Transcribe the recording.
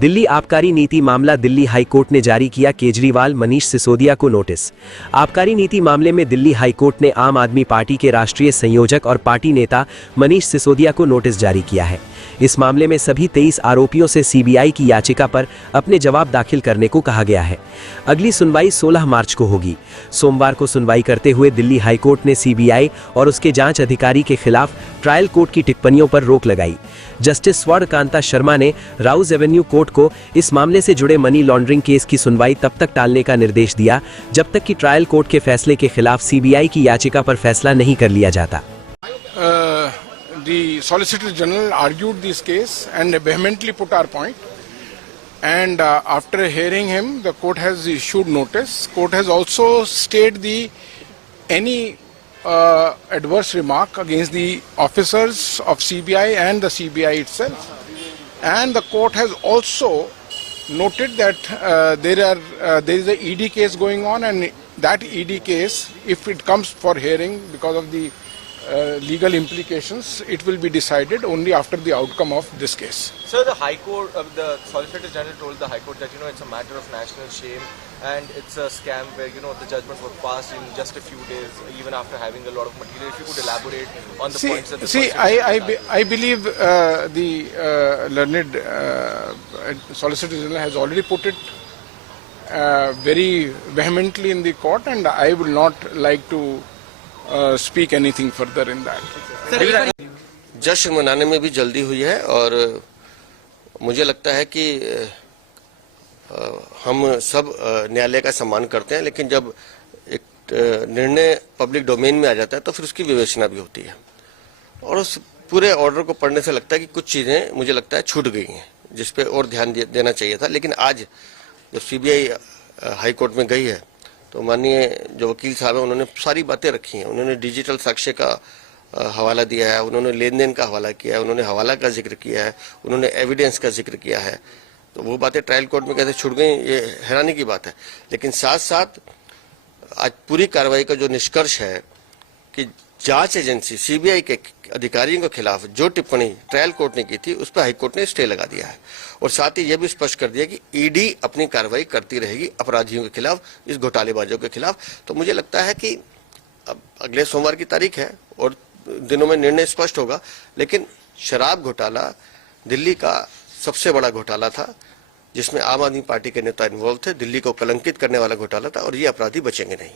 दिल्ली आबकारी नीति मामला। दिल्ली हाईकोर्ट ने जारी किया केजरीवाल मनीष सिसोदिया को नोटिस। आबकारी नीति मामले में दिल्ली हाईकोर्ट ने आम आदमी पार्टी के राष्ट्रीय संयोजक और पार्टी नेता मनीष सिसोदिया को नोटिस जारी किया है। इस मामले में सभी 23 आरोपियों से सीबीआई की याचिका पर अपने जवाब दाखिल करने को कहा गया है। अगली सुनवाई 16 मार्च को होगी। सोमवार को सुनवाई करते हुए दिल्ली हाईकोर्ट ने सीबीआई और उसके जांच अधिकारी के खिलाफ ट्रायल कोर्ट की टिप्पणियों पर रोक लगाई। जस्टिस स्वर्ण कांता शर्मा ने राउज एवेन्यू कोर्ट को इस मामले से जुड़े मनी लॉन्ड्रिंग केस की सुनवाई तब तक टालने का निर्देश दिया जब तक कि ट्रायल कोर्ट के फैसले के खिलाफ सीबीआई की याचिका पर फैसला नहीं कर लिया जाता। The Solicitor General argued this case and vehemently put our point. And after hearing him, the court has issued notice. Court has also stayed any adverse remark against the officers of CBI and the CBI itself. And the court has also noted that there is a ED case going on, and that ED case, if it comes for hearing because of the legal implications, it will be decided only after the outcome of this case. Sir, the High Court, the Solicitor General told the High Court that it's a matter of national shame and it's a scam where the judgment was passed in just a few days, even after having a lot of material. If you could elaborate on the points that the I believe the learned Solicitor General has already put it very vehemently in the court, and I will not like to speak anything further in that. जश्न मनाने में भी जल्दी हुई है और मुझे लगता है कि हम सब न्यायालय का सम्मान करते हैं, लेकिन जब एक निर्णय पब्लिक डोमेन में आ जाता है तो फिर उसकी विवेचना भी होती है और उस पूरे ऑर्डर को पढ़ने से लगता है कि कुछ चीजें मुझे लगता है छूट गई हैं जिस पे और ध्यान देना चाहिए था। लेकिन आज जब सीबीआई हाई कोर्ट में गई है तो माननीय जो वकील साहब हैं उन्होंने सारी बातें रखी हैं। उन्होंने डिजिटल साक्ष्य का हवाला दिया है, उन्होंने लेन देन का हवाला किया है, उन्होंने हवाला का जिक्र किया है, उन्होंने एविडेंस का जिक्र किया है। तो वो बातें ट्रायल कोर्ट में कैसे छूट गई, ये हैरानी की बात है। लेकिन साथ साथ आज पूरी कार्रवाई का जो निष्कर्ष है कि जांच एजेंसी सीबीआई के अधिकारियों के खिलाफ जो टिप्पणी ट्रायल कोर्ट ने की थी उस पर हाईकोर्ट ने स्टे लगा दिया है और साथ ही यह भी स्पष्ट कर दिया कि ईडी अपनी कार्रवाई करती रहेगी अपराधियों के खिलाफ, इस घोटालेबाजों के खिलाफ। तो मुझे लगता है कि अब अगले सोमवार की तारीख है और दिनों में निर्णय स्पष्ट होगा। लेकिन शराब घोटाला दिल्ली का सबसे बड़ा घोटाला था जिसमें आम आदमी पार्टी के नेता इन्वॉल्व थे। दिल्ली को कलंकित करने वाला घोटाला था और ये अपराधी बचेंगे नहीं।